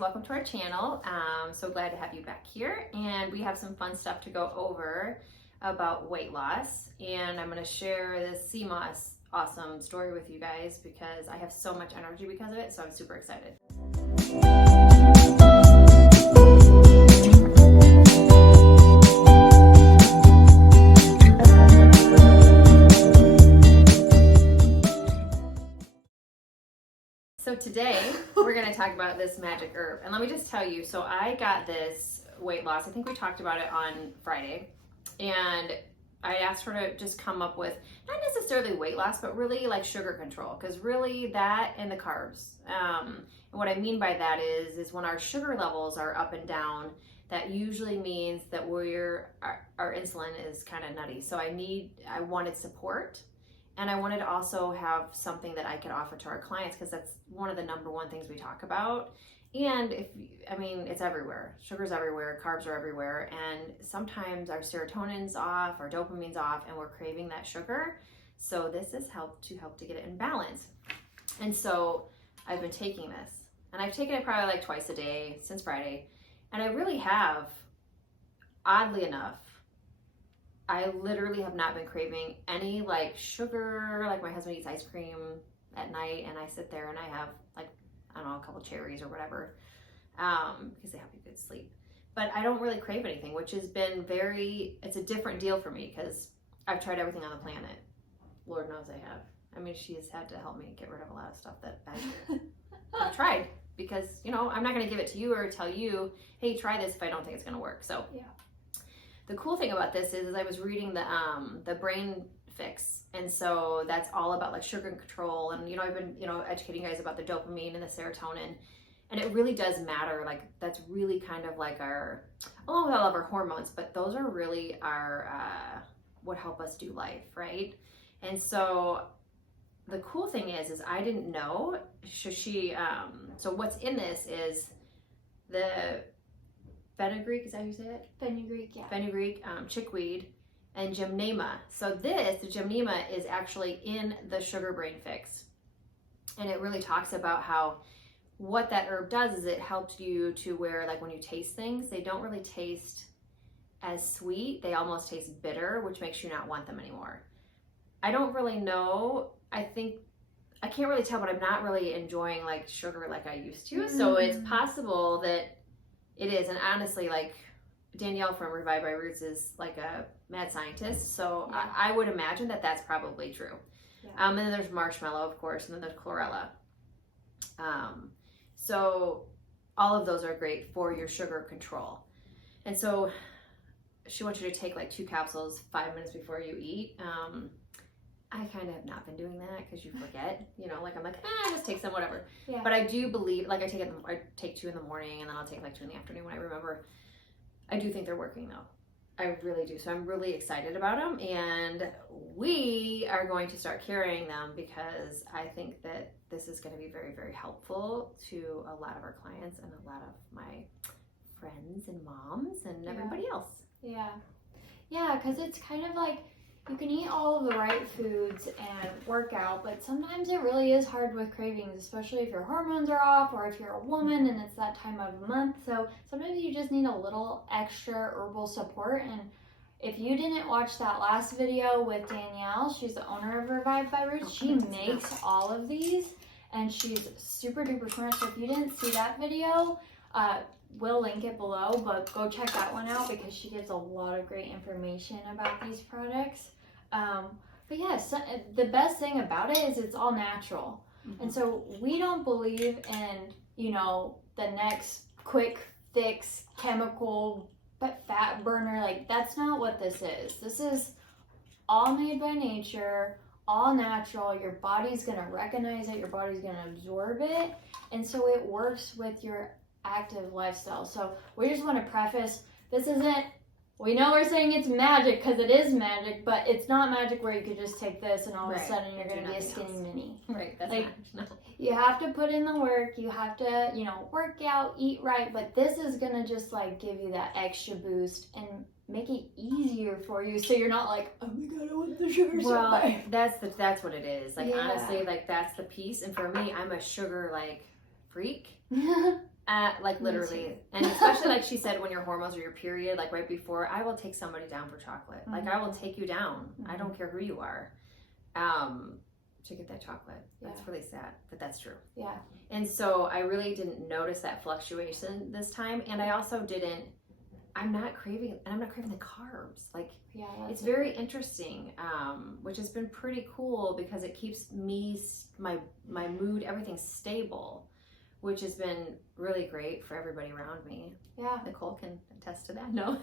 Welcome to our channel. So glad to have you back here, and we have some fun stuff to go over about weight loss, and I'm going to share this sea moss awesome story with you guys because I have so much energy because of it, so I'm super excited. So today we're going to talk about this magic herb, and let me just tell you, so I got this weight loss, I think we talked about it on Friday, and I asked her to just come up with not necessarily weight loss, but really like sugar control, because really that and the carbs. And what I mean by that is when our sugar levels are up and down, that usually means that our insulin is kind of nutty. So I wanted support. And I wanted to also have something that I could offer to our clients, because that's one of the number one things we talk about. And it's everywhere. Sugar's everywhere, carbs are everywhere. And sometimes our serotonin's off, our dopamine's off, and we're craving that sugar. So this is help to get it in balance. And so I've been taking this, and I've taken it probably like twice a day since Friday. And I really have, oddly enough, I literally have not been craving any like sugar. Like my husband eats ice cream at night, and I sit there and I have like, I don't know, a couple cherries or whatever, because they help you good sleep. But I don't really crave anything, which has been it's a different deal for me because I've tried everything on the planet. Lord knows I have. I mean, she has had to help me get rid of a lot of stuff that I've tried, because, you know, I'm not going to give it to you or tell you, hey, try this if I don't think it's going to work. So yeah. The cool thing about this is I was reading the Brain Fix, and so that's all about like sugar control, and you know, I've been, you know, educating you guys about the dopamine and the serotonin, and it really does matter. Like that's really kind of like along with all of our hormones, but those are really our what help us do life, right? And so the cool thing is I didn't know. So what's in this is the fenugreek, is that how you say it? Fenugreek, yeah. Fenugreek, chickweed, and gymnema. So the gymnema is actually in the Sugar Brain Fix. And it really talks about how what that herb does is it helps you to where, like when you taste things, they don't really taste as sweet. They almost taste bitter, which makes you not want them anymore. I don't really know. I can't really tell, but I'm not really enjoying like sugar like I used to. Mm-hmm. So it's possible that it is. And honestly, like Danielle from Revive by Roots is like a mad scientist. So yeah. I would imagine that that's probably true. Yeah. And then there's marshmallow, of course, and then there's chlorella. So all of those are great for your sugar control. And so she wants you to take like 2 capsules 5 minutes before you eat. I kind of have not been doing that because you forget, you know, like I'm like, just take some, whatever. Yeah. But I do believe, like I take 2 in the morning, and then I'll take like 2 in the afternoon when I remember. I do think they're working though. I really do. So I'm really excited about them, and we are going to start carrying them because I think that this is going to be very, very helpful to a lot of our clients and a lot of my friends and moms and everybody else. Yeah. Yeah, because it's kind of like, you can eat all of the right foods and work out, but sometimes it really is hard with cravings, especially if your hormones are off or if you're a woman and it's that time of the month. So sometimes you just need a little extra herbal support. And if you didn't watch that last video with Danielle, she's the owner of Revive by Roots. She makes all of these, and she's super duper smart. So if you didn't see that video, we'll link it below, but go check that one out because she gives a lot of great information about these products. But yes, the best thing about it is it's all natural. Mm-hmm. And so we don't believe in, you know, the next quick fix chemical fat burner. Like, that's not what this is. This is all made by nature, all natural. Your body's going to recognize it. Your body's going to absorb it. And so it works with your active lifestyle. So we just want to preface, this isn't, we know we're saying it's magic because it is magic, but it's not magic where you could just take this and all of a sudden you're going to be a skinny mini. Right, that's like, not. No. You have to put in the work, you have to, you know, work out, eat right, but this is going to just like give you that extra boost and make it easier for you, so you're not like, oh my god, I want the sugar so bad. That's what it is. Like, honestly, like that's the piece. And for me, I'm a sugar like freak. Like literally, and especially like she said, when your hormones or your period, like right before, I will take somebody down for chocolate. Like I will take you down. I don't care who you are, to get that chocolate. That's really sad, but that's true. Yeah. And so I really didn't notice that fluctuation this time, and I also didn't. I'm not craving the carbs. Like it's very interesting, which has been pretty cool because it keeps me, my mood, everything stable, which has been really great for everybody around me. Yeah. Nicole can attest to that. No.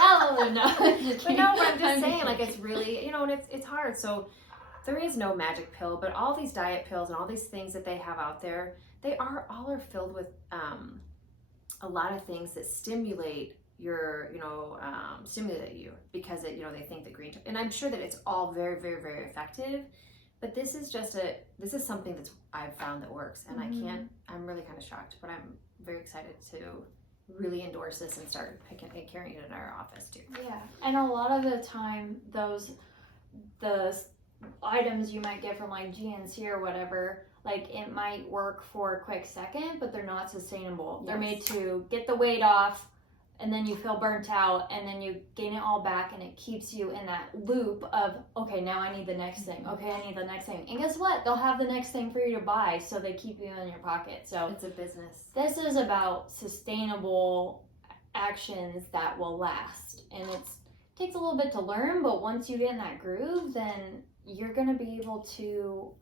Oh no. But no, but I'm just saying, like it's really, and it's hard. So there is no magic pill, but all these diet pills and all these things that they have out there, they all are filled with a lot of things that stimulate your, stimulate you because it, they think that green tea, and I'm sure that it's all very, very, very effective. But this is something that's I've found that works, and I'm really kind of shocked, but I'm very excited to really endorse this and start carrying it in our office too. Yeah, and a lot of the time, the items you might get from like GNC or whatever, like it might work for a quick second, but they're not sustainable. Yes. They're made to get the weight off, and then you feel burnt out, and then you gain it all back, and it keeps you in that loop of, okay, now I need the next thing. Okay, I need the next thing. And guess what? They'll have the next thing for you to buy, so they keep you in your pocket. So it's a business. This is about sustainable actions that will last. And it takes a little bit to learn, but once you get in that groove, then you're going to be able to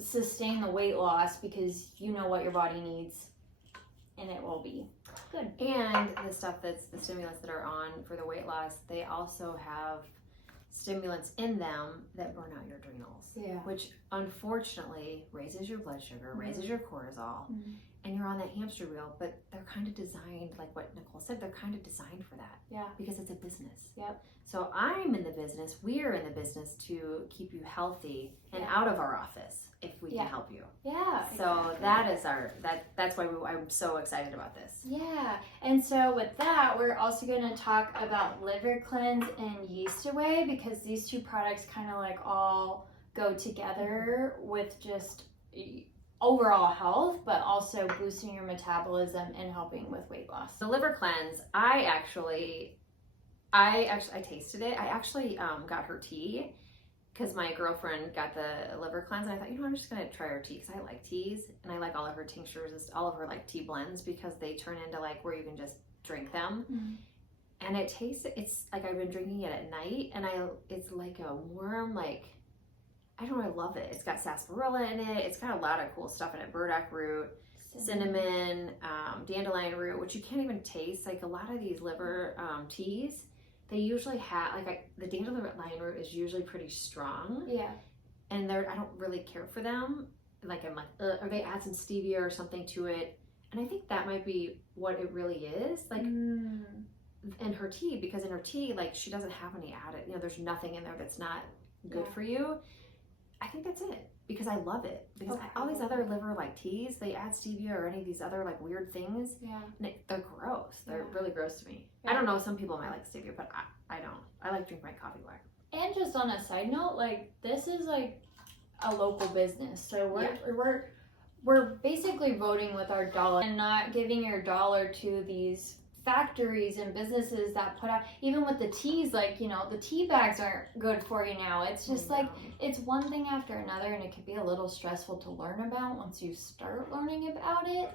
sustain the weight loss because you know what your body needs, and it will be good. And the stuff the stimulants that are on for the weight loss, they also have stimulants in them that burn out your adrenals. Yeah. Which unfortunately raises your blood sugar, raises your cortisol, and you're on that hamster wheel, but they're kind of designed, like what Nicole said, they're kind of designed for that. Yeah. Because it's a business. Yep. So I'm in the business, we're in the business to keep you healthy and out of our office if we can help you. Yeah. So exactly. that is that's why I'm so excited about this. Yeah. And so with that, we're also going to talk about Liver Cleanse and Yeast Away, because these two products kind of like all go together with just overall health, but also boosting your metabolism and helping with weight loss. The Liver Cleanse, I tasted it. I actually got her tea because my girlfriend got the Liver Cleanse, and I thought, I'm just gonna try her tea because I like teas, and I like all of her tinctures, all of her like tea blends, because they turn into like where you can just drink them. And it tastes, it's like I've been drinking it at night, and it's like a warm, like, I don't know, I love it. It's got sarsaparilla in it. It's got a lot of cool stuff in it. Burdock root, cinnamon, dandelion root, which you can't even taste. Like a lot of these liver teas, they usually have, the dandelion root is usually pretty strong. Yeah. And I don't really care for them. Like I'm like, or they add some stevia or something to it. And I think that might be what it really is. Like in her tea, because in her tea, like she doesn't have any added, there's nothing in there that's not good for you. I think that's it, because I love it. Because all these other liver like teas, they add stevia or any of these other like weird things. Yeah. And they're gross. They're really gross to me. Yeah. I don't know, some people might like stevia, but I don't. I like drink my coffee black. And just on a side note, like this is like a local business. So we're basically voting with our dollar and not giving your dollar to these factories and businesses that put out, even with the teas, like the tea bags aren't good for you now. It's just like it's one thing after another, and it can be a little stressful to learn about once you start learning about it.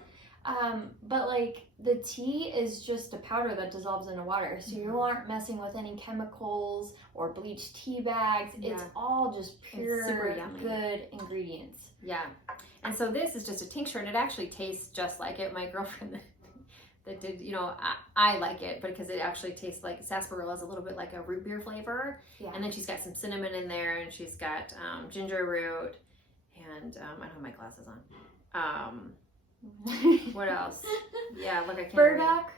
But like the tea is just a powder that dissolves into water, so you aren't messing with any chemicals or bleached tea bags. It's all just pure good ingredients. Yeah. And so this is just a tincture, and it actually tastes just like it. My girlfriend that did, I like it, but because it actually tastes like sarsaparilla is a little bit like a root beer flavor. Yeah. And then she's got some cinnamon in there, and she's got ginger root, and I don't have my glasses on. What else? Yeah, look, I can't Burdock.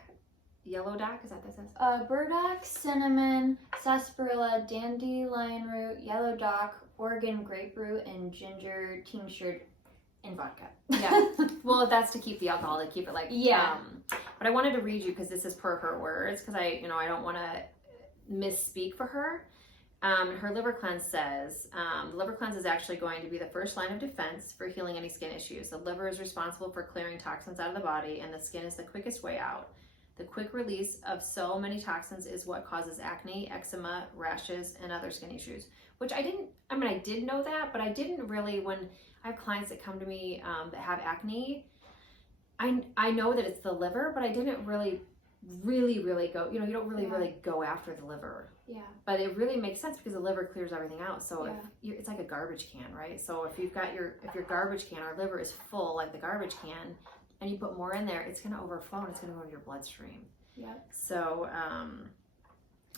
Yellow dock, is that what that says? Burdock, cinnamon, sarsaparilla, dandelion root, yellow dock, Oregon grapefruit, and ginger tinctured in vodka. Yeah. Well, that's to keep the alcohol, to keep it like but I wanted to read you, because this is per her words, because I don't want to misspeak for her. Her liver cleanse says, the liver cleanse is actually going to be the first line of defense for healing any skin issues. The liver is responsible for clearing toxins out of the body, and the skin is the quickest way out. The quick release of so many toxins is what causes acne, eczema, rashes, and other skin issues, which I did know that, but I didn't really, when I have clients that come to me that have acne, I know that it's the liver, but I didn't really go, you don't really go after the liver. Yeah. But it really makes sense because the liver clears everything out. So Yeah. it's like a garbage can, right? So if you've got if your garbage can or liver is full like the garbage can, and you put more in there, it's going to overflow and it's going to go to your bloodstream. Yeah. So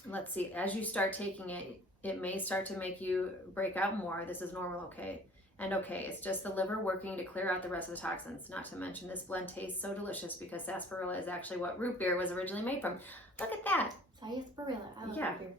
let's see. As you start taking it, it may start to make you break out more. This is normal, okay? And okay, it's just the liver working to clear out the rest of the toxins. Not to mention this blend tastes so delicious because sarsaparilla is actually what root beer was originally made from. Look at that. Sarsaparilla. I love Yeah. root beer.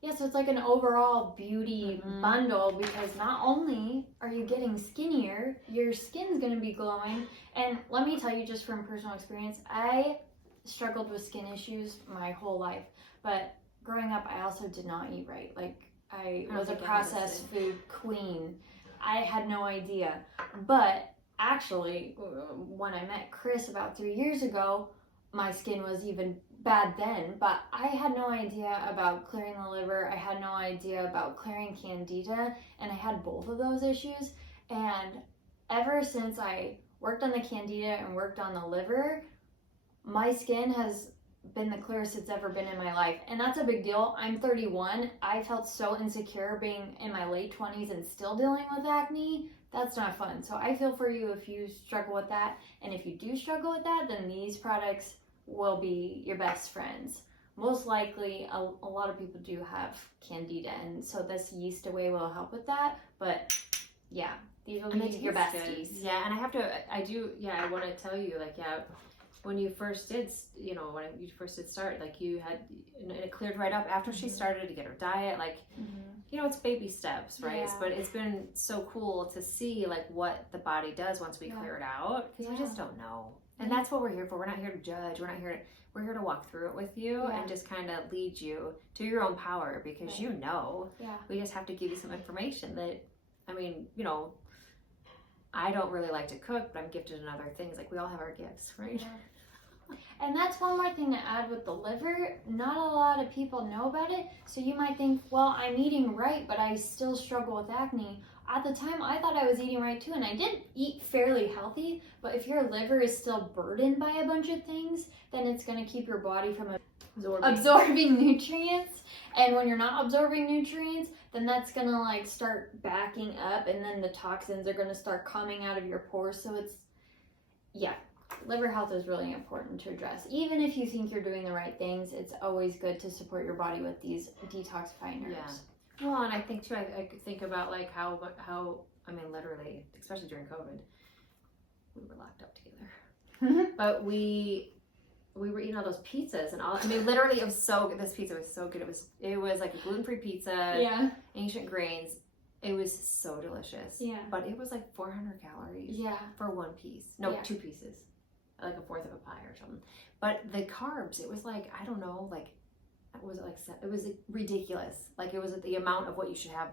Yeah, so it's like an overall beauty bundle because not only are you getting skinnier, your skin's going to be glowing. And let me tell you just from personal experience, I struggled with skin issues my whole life. But growing up, I also did not eat right. Like, I was a processed food queen. I had no idea. But actually, when I met Chris about 3 years ago, my skin was even bad then, but I had no idea about clearing the liver. I had no idea about clearing candida, and I had both of those issues. And ever since I worked on the candida and worked on the liver, my skin has been the clearest it's ever been in my life. And that's a big deal. I'm 31. I felt so insecure being in my late 20s and still dealing with acne. That's not fun. So I feel for you if you struggle with that. And if you do struggle with that, then these products will be your best friends. Most likely, a lot of people do have candida, and so this yeast away will help with that. But yeah, these will be your besties. Yeah, and I want to tell you, like, when you first did, start, like, you had, it cleared right up after she started to get her diet, like, it's baby steps, right? Yeah. But it's been so cool to see, like, what the body does once we clear it out, because we just don't know. And that's what we're here for. We're not here to judge. We're here to walk through it with you and just kind of lead you to your own power, because we just have to give you some information that, I don't really like to cook, but I'm gifted in other things. Like, we all have our gifts, right? Yeah. And that's one more thing to add with the liver. Not a lot of people know about it. So you might think, well, I'm eating right, but I still struggle with acne. At the time, I thought I was eating right too, and I did eat fairly healthy, but if your liver is still burdened by a bunch of things, then it's going to keep your body from absorbing nutrients. And when you're not absorbing nutrients, then that's going to like start backing up, and then the toxins are going to start coming out of your pores. So liver health is really important to address. Even if you think you're doing the right things, it's always good to support your body with these detoxifying herbs. Yeah. Well, and I think too, I think about like how literally, especially during COVID, we were locked up together, but we were eating all those pizzas and all. Literally, it was so good. This pizza was so good. It was like a gluten-free pizza. Yeah. Ancient grains. It was so delicious. Yeah. But it was like 400 calories. Yeah. For one piece. No, 2 pieces. Like a fourth of a pie or something. But the carbs, it was like, I don't know, like, it was ridiculous. Like, it was the amount of what you should have.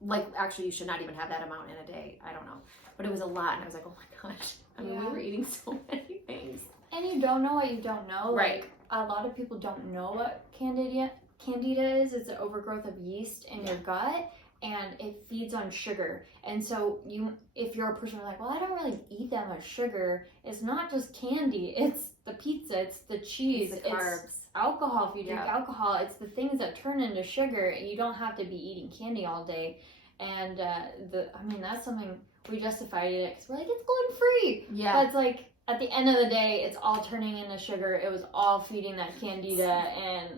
Like, actually, you should not even have that amount in a day. I don't know. But it was a lot. And I was like, oh my gosh. We were eating so many things. And you don't know what you don't know. Right. Like, a lot of people don't know what candida is. It's an overgrowth of yeast in your gut, and it feeds on sugar. And so if you're a person who's like, well, I don't really eat that much sugar, it's not just candy. It's the pizza. It's the cheese. It's the carbs. It's alcohol. If you drink alcohol, it's the things that turn into sugar. You don't have to be eating candy all day. And that's something we justified it because we're like, it's gluten-free. Yeah. But it's like, at the end of the day, it's all turning into sugar. It was all feeding that candida and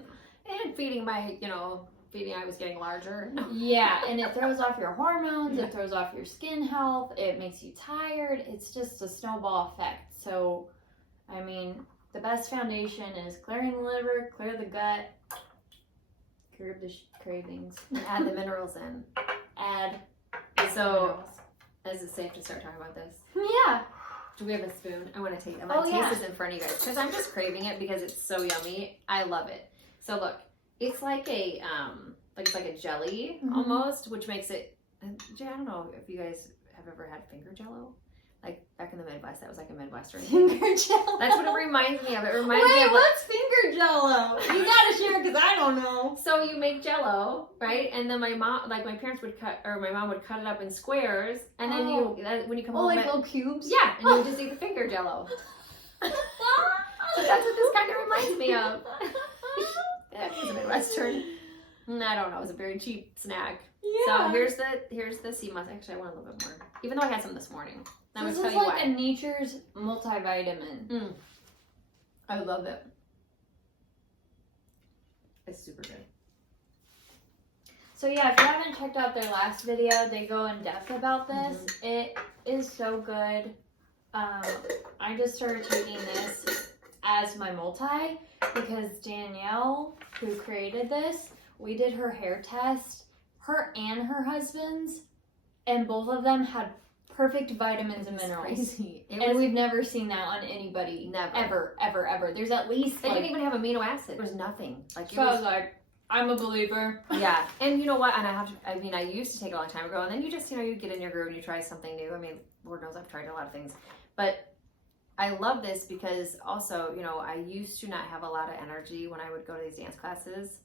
feeding my, I was getting larger. Yeah, and it throws off your hormones. It throws off your skin health. It makes you tired. It's just a snowball effect. So, the best foundation is clearing the liver, clear the gut, curb the cravings. And add the minerals in. Is it safe to start talking about this? Yeah. Do we have a spoon? I want to taste this in front of you guys because I'm just craving it because it's so yummy. I love it. So look, it's like like it's like a jelly Mhm. almost, which makes it. I don't know if you guys have ever had finger jello. Like back in the Midwest, that was like a Midwestern thing. Finger jello. That's what it reminds me of. It reminds me Wait, of. what's finger jello? You gotta share because I don't know. So you make jello, right? And then my mom, like my parents would cut, or my mom would cut it up in squares, and then when you come home, like little cubes. yeah, and you would just eat the finger jello. So that's what this kind of reminds me of. Yeah, it's a Midwestern. I don't know. It was a very cheap snack. Yeah. So here's the sea moss. Actually, I want a little bit more, even though I had some this morning. I'm This gonna is tell you like why. a nature's multivitamin. I love it. It's super good. So yeah, if you haven't checked out their last video, they go in depth about this. It is so good. I just started taking this as my multi because Danielle, who created this, we did her hair test, her and her husband's, and both of them had perfect vitamins and minerals. Crazy. And we've never seen that on anybody. Never. Ever. There's at least They didn't even have amino acid. There was nothing. Like it so I was, was like, I'm a believer. yeah. And you know what? And I used to take it a long time ago, and then you just, you get in your groove and you try something new. I mean, Lord knows I've tried a lot of things. But I love this because also, I used to not have a lot of energy when I would go to these dance classes,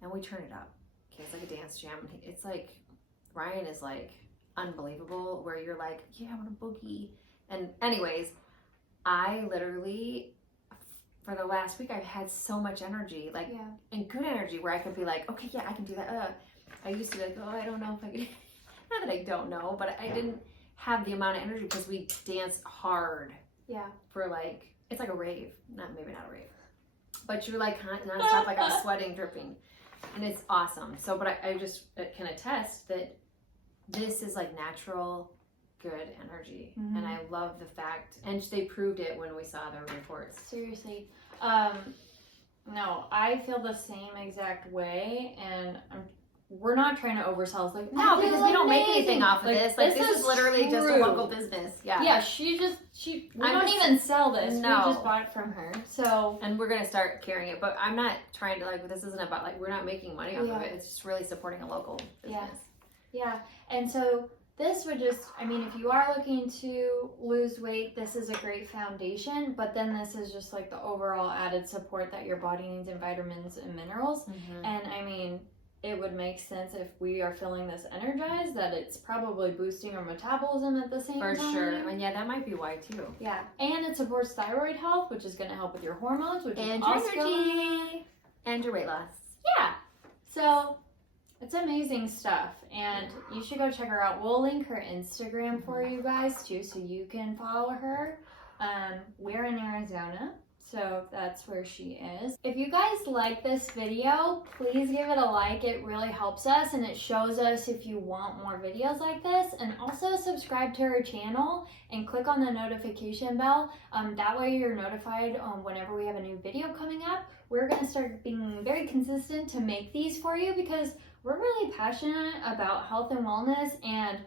and we turn it up. Okay, it's like a dance jam. It's like, Ryan is like unbelievable, where you're like, yeah, I want a boogie. And anyways, I literally, for the last week, I've had so much energy, and good energy, where I could be like, okay, yeah, I can do that. I used to be like, oh, I don't know if I could. Not that I don't know, but I didn't have the amount of energy because we danced hard. Yeah. For it's like a rave. Maybe not a rave, but you're like nonstop, like I'm sweating, dripping, and it's awesome. So, but I just can attest that this is like natural, good energy, and I love the fact, and they proved it when we saw their reports. Seriously. No, I feel the same exact way, and we're not trying to oversell. It's like, no, because we don't make anything off of this. Like this is literally just a local business. Yeah. Yeah, we don't even sell this. No. We just bought it from her. So, and we're gonna start carrying it, but I'm not trying to this isn't about we're not making money off of it. It's just really supporting a local business. Yeah. And so this would just, if you are looking to lose weight, this is a great foundation, but then this is just like the overall added support that your body needs in vitamins and minerals. And it would make sense if we are feeling this energized that it's probably boosting our metabolism at the same time. For sure. And yeah, that might be why too. Yeah. And it supports thyroid health, which is going to help with your hormones, which and is your also energy. And your weight loss. Yeah. So it's amazing stuff. And you should go check her out. We'll link her Instagram for you guys too, so you can follow her. We're in Arizona, so that's where she is. If you guys like this video, please give it a like. It really helps us, and it shows us if you want more videos like this. And also subscribe to her channel and click on the notification bell. That way you're notified whenever we have a new video coming up. We're going to start being very consistent to make these for you because we're really passionate about health and wellness, and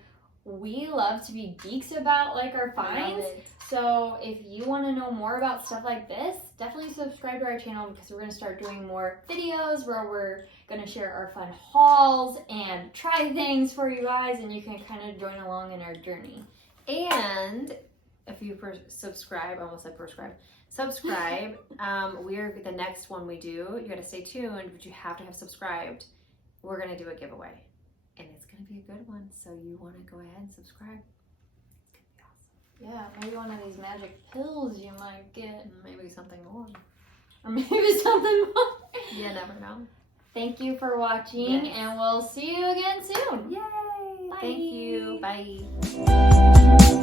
we love to be geeks about our finds. So if you want to know more about stuff like this, definitely subscribe to our channel because we're going to start doing more videos where we're going to share our fun hauls and try things for you guys, and you can kind of join along in our journey. And if you subscribe, I almost said prescribe. Subscribe. We're the next one we do. You got to stay tuned, but you have to have subscribed. We're going to do a giveaway, and it's going to be a good one. So you want to go ahead and subscribe. It's going to be awesome. Yeah, maybe one of these magic pills you might get. Maybe something more. Or maybe something more. You never know. Thank you for watching, and we'll see you again soon. Yay! Bye. Thank you. Bye.